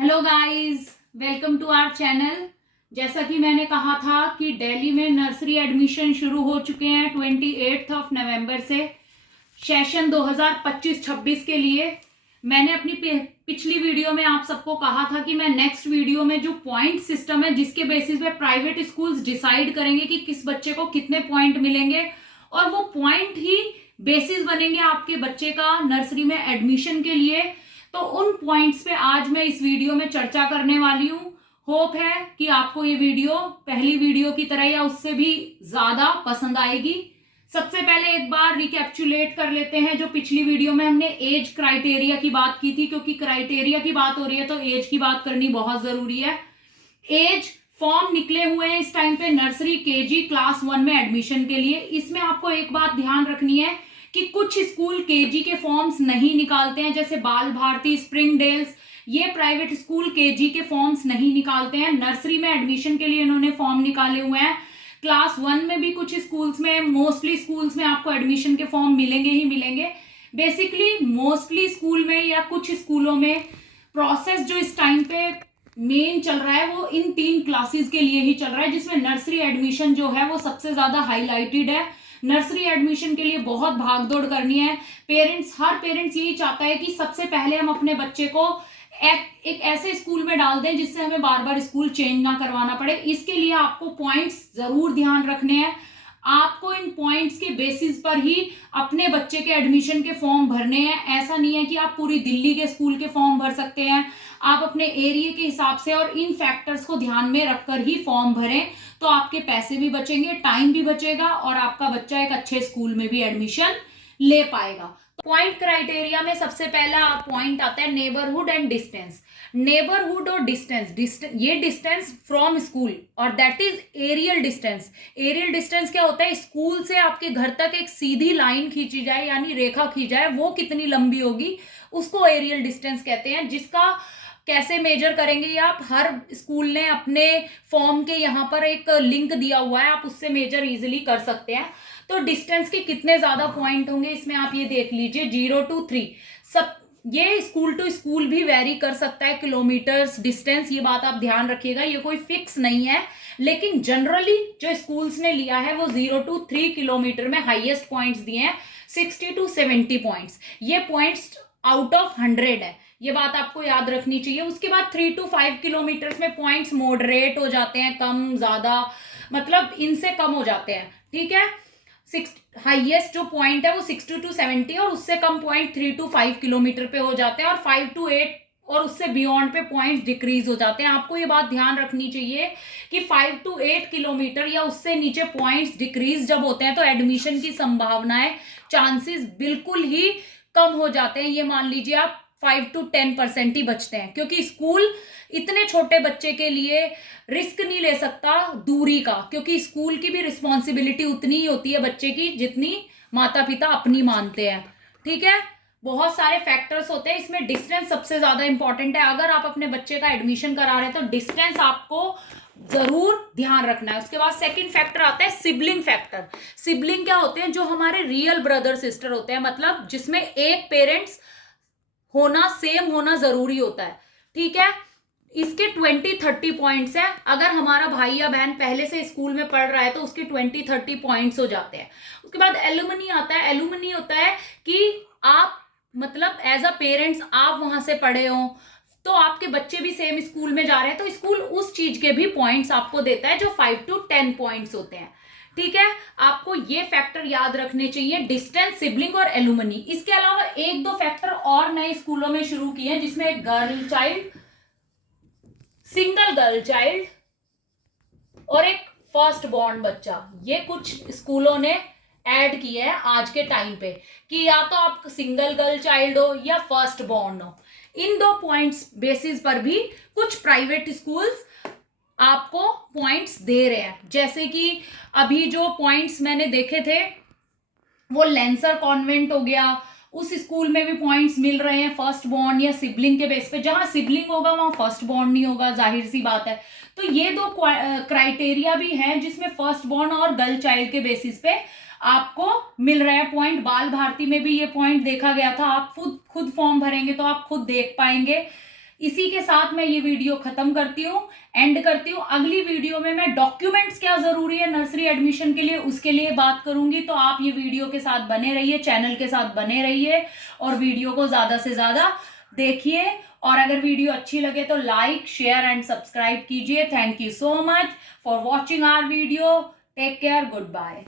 Hello guys, welcome to our channel. जैसा कि मैंने कहा था कि दिल्ली में नर्सरी एडमिशन शुरू हो चुके हैं 28 नवंबर से सेशन 2025-26 के लिए। मैंने अपनी पिछली वीडियो में आप सबको कहा था कि मैं नेक्स्ट वीडियो में जो पॉइंट सिस्टम है जिसके बेसिस पे प्राइवेट स्कूल्स डिसाइड करेंगे कि किस बच्चे को कितने पॉइंट मिलेंगे और वो पॉइंट ही बेसिस बनेंगे आपके बच्चे का नर्सरी में एडमिशन के लिए। तो उन पॉइंट्स पे आज मैं इस वीडियो में चर्चा करने वाली हूँ। होप है कि आपको ये वीडियो पहली वीडियो की तरह या उससे भी ज्यादा पसंद आएगी। सबसे पहले एक बार रिकैप्चुलेट कर लेते हैं जो पिछली वीडियो में हमने एज क्राइटेरिया की बात की थी, क्योंकि क्राइटेरिया की बात हो रही है तो एज की बात करनी बहुत जरूरी है। एज फॉर्म निकले हुए हैं इस टाइम पे नर्सरी केजी क्लास 1 में एडमिशन के लिए। इसमें आपको एक बात ध्यान रखनी है कि कुछ स्कूल केजी के फॉर्म्स नहीं निकालते हैं, जैसे बाल भारती, स्प्रिंगडेल्स, ये प्राइवेट स्कूल केजी के फॉर्म्स नहीं निकालते हैं। नर्सरी में एडमिशन के लिए इन्होंने फॉर्म निकाले हुए हैं। क्लास 1 में भी कुछ स्कूल्स में, मोस्टली स्कूल्स में आपको एडमिशन के फॉर्म मिलेंगे ही मिलेंगे। बेसिकली मोस्टली स्कूल में या कुछ स्कूलों में प्रोसेस जो इस टाइम पे मेन चल रहा है वो इन 3 क्लासेस के लिए ही चल रहा है, जिसमें नर्सरी एडमिशन जो है वो सबसे ज्यादा हाईलाइटेड है। नर्सरी एडमिशन के लिए बहुत भागदौड़ करनी है। हर पेरेंट्स यही चाहता है कि सबसे पहले हम अपने बच्चे को एक ऐसे स्कूल में डाल दें जिससे हमें बार बार स्कूल चेंज ना करवाना पड़े। इसके लिए आपको पॉइंट्स जरूर ध्यान रखने हैं। आपको इन पॉइंट्स के बेसिस पर ही अपने बच्चे के एडमिशन के फॉर्म भरने हैं। ऐसा नहीं है कि आप पूरी दिल्ली के स्कूल के फॉर्म भर सकते हैं। आप अपने एरिया के हिसाब से और इन फैक्टर्स को ध्यान में रखकर ही फॉर्म भरें, तो आपके पैसे भी बचेंगे, टाइम भी बचेगा और आपका बच्चा एक अच्छे स्कूल में भी एडमिशन ले पाएगा। पॉइंट क्राइटेरिया में सबसे पहला पॉइंट आता है नेबरहुड एंड डिस्टेंस। नेबरहुड और डिस्टेंस, ये डिस्टेंस फ्रॉम स्कूल और that is aerial distance. Aerial distance क्या होता है? स्कूल से आपके घर तक एक सीधी लाइन खींची जाए, यानी रेखा खींची जाए, वो कितनी लंबी होगी उसको एरियल डिस्टेंस कहते हैं। जिसका कैसे मेजर करेंगे ये आप, हर स्कूल ने अपने फॉर्म के यहाँ पर एक लिंक दिया हुआ है, आप उससे मेजर इजीली कर सकते हैं। तो डिस्टेंस के कितने ज्यादा पॉइंट होंगे इसमें आप ये देख लीजिए, 0 to 3। सब ये स्कूल टू स्कूल भी वेरी कर सकता है, किलोमीटर्स डिस्टेंस, ये बात आप ध्यान रखिएगा, ये कोई फिक्स नहीं है। लेकिन जनरली जो स्कूल्स ने लिया है वो 0 to 3 किलोमीटर में हाईएस्ट पॉइंट्स दिए हैं, 60 to 70 पॉइंट्स। ये पॉइंट्स आउट ऑफ 100 है, ये बात आपको याद रखनी चाहिए। उसके बाद 3 to 5 किलोमीटर में पॉइंट्स मॉडरेट हो जाते हैं, कम ज्यादा, मतलब इनसे कम हो जाते हैं, ठीक है। हाईएस्ट जो पॉइंट है वो 60 to 70 और उससे कम पॉइंट 3 to 5 किलोमीटर पे हो जाते हैं, और 5 to 8 और उससे बियॉन्ड पे पॉइंट्स डिक्रीज हो जाते हैं। आपको ये बात ध्यान रखनी चाहिए कि 5 to 8 किलोमीटर या उससे नीचे पॉइंट्स डिक्रीज जब होते हैं तो एडमिशन की संभावनाएं, चांसेस बिल्कुल ही कम हो जाते हैं। ये मान लीजिए आप 5 to 10% ही बचते हैं, क्योंकि स्कूल इतने छोटे बच्चे के लिए रिस्क नहीं ले सकता दूरी का, क्योंकि स्कूल की भी रिस्पॉन्सिबिलिटी उतनी ही होती है बच्चे की जितनी माता पिता अपनी मानते हैं, ठीक है। बहुत सारे फैक्टर्स होते हैं, इसमें डिस्टेंस सबसे ज्यादा इंपॉर्टेंट है। अगर आप अपने बच्चे का एडमिशन करा रहे हैं तो डिस्टेंस आपको जरूर ध्यान रखना है। उसके बाद सेकंड फैक्टर आता है सिबलिंग फैक्टर। सिबलिंग क्या होते हैं? जो हमारे रियल ब्रदर सिस्टर होते हैं, मतलब जिसमें एक पेरेंट्स होना, सेम होना जरूरी होता है, ठीक है। इसके 20-30 पॉइंट्स हैं। अगर हमारा भाई या बहन पहले से स्कूल में पढ़ रहा है तो उसके 20-30 पॉइंट्स हो जाते हैं। उसके बाद एलुमनी आता है। एलुमनी होता है कि आप, मतलब एज अ पेरेंट्स आप वहां से पढ़े हो तो आपके बच्चे भी सेम स्कूल में जा रहे हैं, तो स्कूल उस चीज के भी पॉइंट्स आपको देता है जो 5 to 10 पॉइंट्स होते हैं, ठीक है। आपको ये फैक्टर याद रखने चाहिए, डिस्टेंस, सिबलिंग और एलुमनी। इसके अलावा 1-2 फैक्टर और नए स्कूलों में शुरू किए हैं, जिसमें एक girl child, single girl child और एक फर्स्ट बॉर्न बच्चा। ये कुछ स्कूलों ने ऐड किए हैं आज के टाइम पे, कि या तो आप सिंगल गर्ल चाइल्ड हो या फर्स्ट बॉर्न हो। इन 2 पॉइंट्स बेसिस पर भी कुछ प्राइवेट स्कूल्स आपको पॉइंट्स दे रहे हैं। जैसे कि अभी जो पॉइंट्स मैंने देखे थे वो लेंसर कॉन्वेंट हो गया, उस स्कूल में भी पॉइंट्स मिल रहे हैं फर्स्ट बॉर्न या सिबलिंग के बेस पे। जहां सिबलिंग होगा वहां फर्स्ट बॉर्न नहीं होगा, जाहिर सी बात है। तो ये 2 क्राइटेरिया भी हैं जिसमें फर्स्ट बॉर्न और गर्ल चाइल्ड के बेसिस पे आपको मिल रहे हैं पॉइंट। बाल भारती में भी ये पॉइंट देखा गया था, आप खुद फॉर्म भरेंगे तो आप खुद देख पाएंगे। इसी के साथ मैं ये वीडियो खत्म करती हूँ, एंड करती हूँ। अगली वीडियो में मैं डॉक्यूमेंट्स क्या जरूरी है नर्सरी एडमिशन के लिए उसके लिए बात करूंगी। तो आप ये वीडियो के साथ बने रहिए, चैनल के साथ बने रहिए और वीडियो को ज्यादा से ज्यादा देखिए। और अगर वीडियो अच्छी लगे तो लाइक, शेयर एंड सब्सक्राइब कीजिए। Thank you so much for watching our video. Take care, good bye.